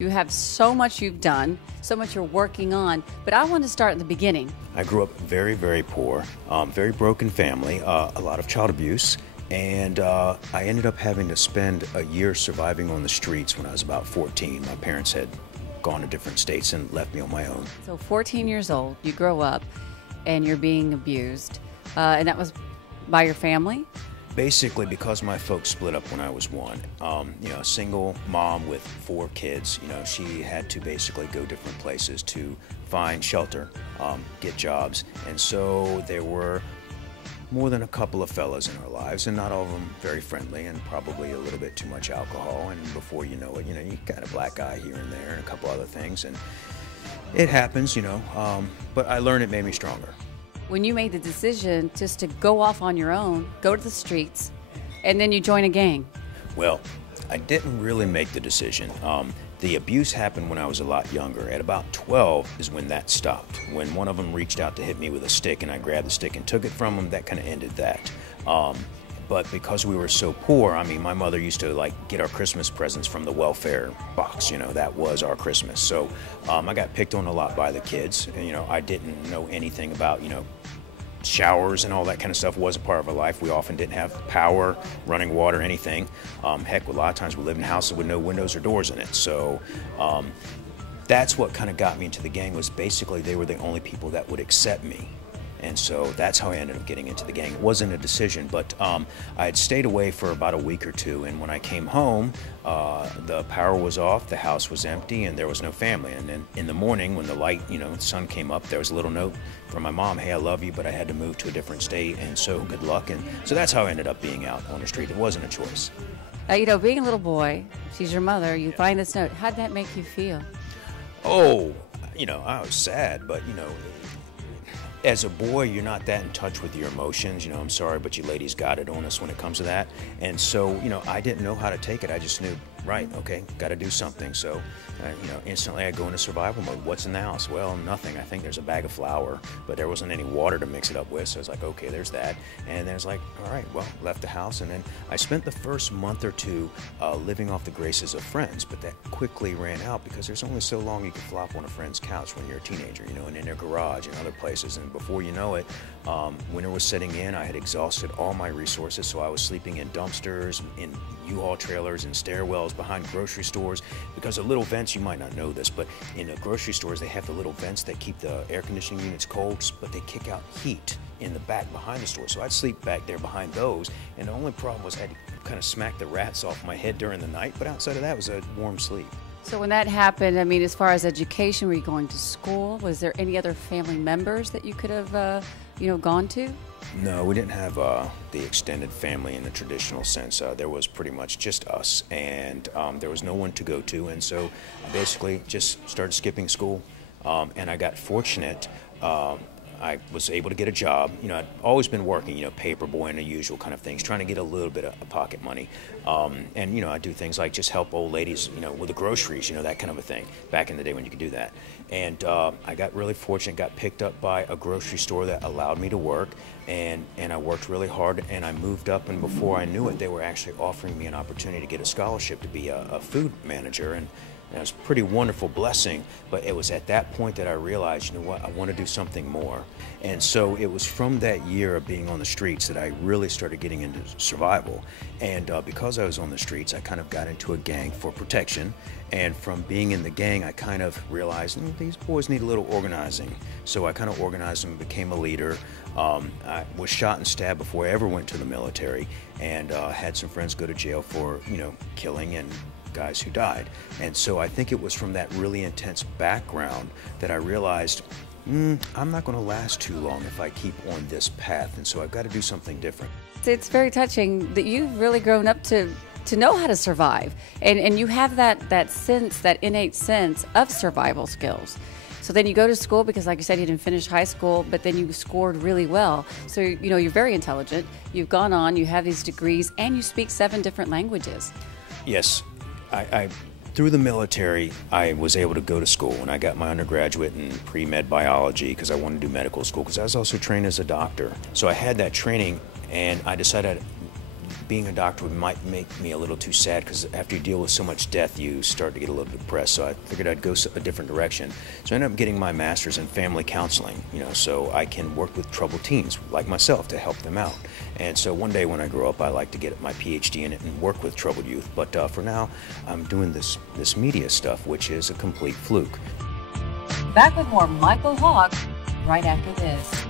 You have so much you've done, so much you're working on, but I want to start at the beginning. I grew up very, very poor, very broken family, a lot of child abuse, and I ended up having to spend a year surviving on the streets when I was about 14. My parents had gone to different states and left me on my own. So 14 years old, you grow up and you're being abused, and that was by your family? Basically, because my folks split up when I was one, a single mom with 4 kids, she had to basically go different places to find shelter, get jobs. And so there were more than a couple of fellas in our lives, and not all of them very friendly, and probably a little bit too much alcohol. And before you know it, you got a black eye here and there and a couple other things. And it happens, but I learned it made me stronger. When you made the decision just to go off on your own, go to the streets, and then you join a gang? Well, I didn't really make the decision. The abuse happened when I was a lot younger. At about 12 is when that stopped. When one of them reached out to hit me with a stick and I grabbed the stick and took it from him, that kind of ended that. But because we were so poor, my mother used to get our Christmas presents from the welfare box, that was our Christmas. So I got picked on a lot by the kids. And, I didn't know anything about, showers and all that kind of stuff was a part of our life. We often didn't have power, running water, anything. Heck, a lot of times we lived in houses with no windows or doors in it. So that's what kind of got me into the gang, was basically they were the only people that would accept me. And so that's how I ended up getting into the gang. It wasn't a decision, but I had stayed away for about a week or two, and when I came home, the power was off, the house was empty, and there was no family. And then in the morning, when the light, the sun came up, there was a little note from my mom, "Hey, I love you, but I had to move to a different state, and so good luck." And so that's how I ended up being out on the street. It wasn't a choice. Being a little boy, she's your mother, you find this note. How'd that make you feel? Oh, I was sad, but, as a boy, you're not that in touch with your emotions. I'm sorry, but you ladies got it on us when it comes to that. And so, I didn't know how to take it. I just knew, right, okay, got to do something. So, instantly I go into survival mode. What's in the house? Well, nothing. I think there's a bag of flour, but there wasn't any water to mix it up with. So I was like, okay, there's that. And then it's like, all right, well, left the house. And then I spent the first month or two living off the graces of friends, but that quickly ran out because there's only so long you can flop on a friend's couch when you're a teenager, and in their garage and other places. And before you know it, winter was setting in. I had exhausted all my resources, so I was sleeping in dumpsters, in U-Haul trailers, in stairwells, behind grocery stores, because the little vents, you might not know this, but in the grocery stores, they have the little vents that keep the air conditioning units cold, but they kick out heat in the back behind the store. So I'd sleep back there behind those, and the only problem was I had to kind of smack the rats off my head during the night, but outside of that, it was a warm sleep. So when that happened, as far as education, were you going to school? Was there any other family members that you could have, gone to? No, we didn't have the extended family in the traditional sense. There was pretty much just us, and there was no one to go to, and so I basically just started skipping school, and I got fortunate. I was able to get a job. I'd always been working, paper boy and the usual kind of things, trying to get a little bit of pocket money. And, I do things like just help old ladies, with the groceries, that kind of a thing, back in the day when you could do that. And I got really fortunate, got picked up by a grocery store that allowed me to work, and I worked really hard, and I moved up, and before I knew it, they were actually offering me an opportunity to get a scholarship to be a food manager. And it was a pretty wonderful blessing, but it was at that point that I realized, you know what, I want to do something more. And so it was from that year of being on the streets that I really started getting into survival. And because I was on the streets, I kind of got into a gang for protection. And from being in the gang, I kind of realized these boys need a little organizing. So I kind of organized them and became a leader. I was shot and stabbed before I ever went to the military, and had some friends go to jail for, killing and guys who died. And so I think it was from that really intense background that I realized I'm not going to last too long if I keep on this path, and so I've got to do something different. It's very touching that you've really grown up to know how to survive, and you have that sense, that innate sense of survival skills. So then you go to school because, like you said, you didn't finish high school, but then you scored really well. So, you're very intelligent. You've gone on, you have these degrees, and you speak 7 different languages. Yes. I through the military, I was able to go to school, and I got my undergraduate in pre-med biology because I wanted to do medical school, because I was also trained as a doctor. So I had that training, and I decided being a doctor might make me a little too sad, because after you deal with so much death, you start to get a little depressed. So I figured I'd go a different direction. So I ended up getting my master's in family counseling, so I can work with troubled teens like myself to help them out. And so one day when I grow up, I like to get my PhD in it and work with troubled youth. But for now, I'm doing this media stuff, which is a complete fluke. Back with more Mykel Hawke right after this.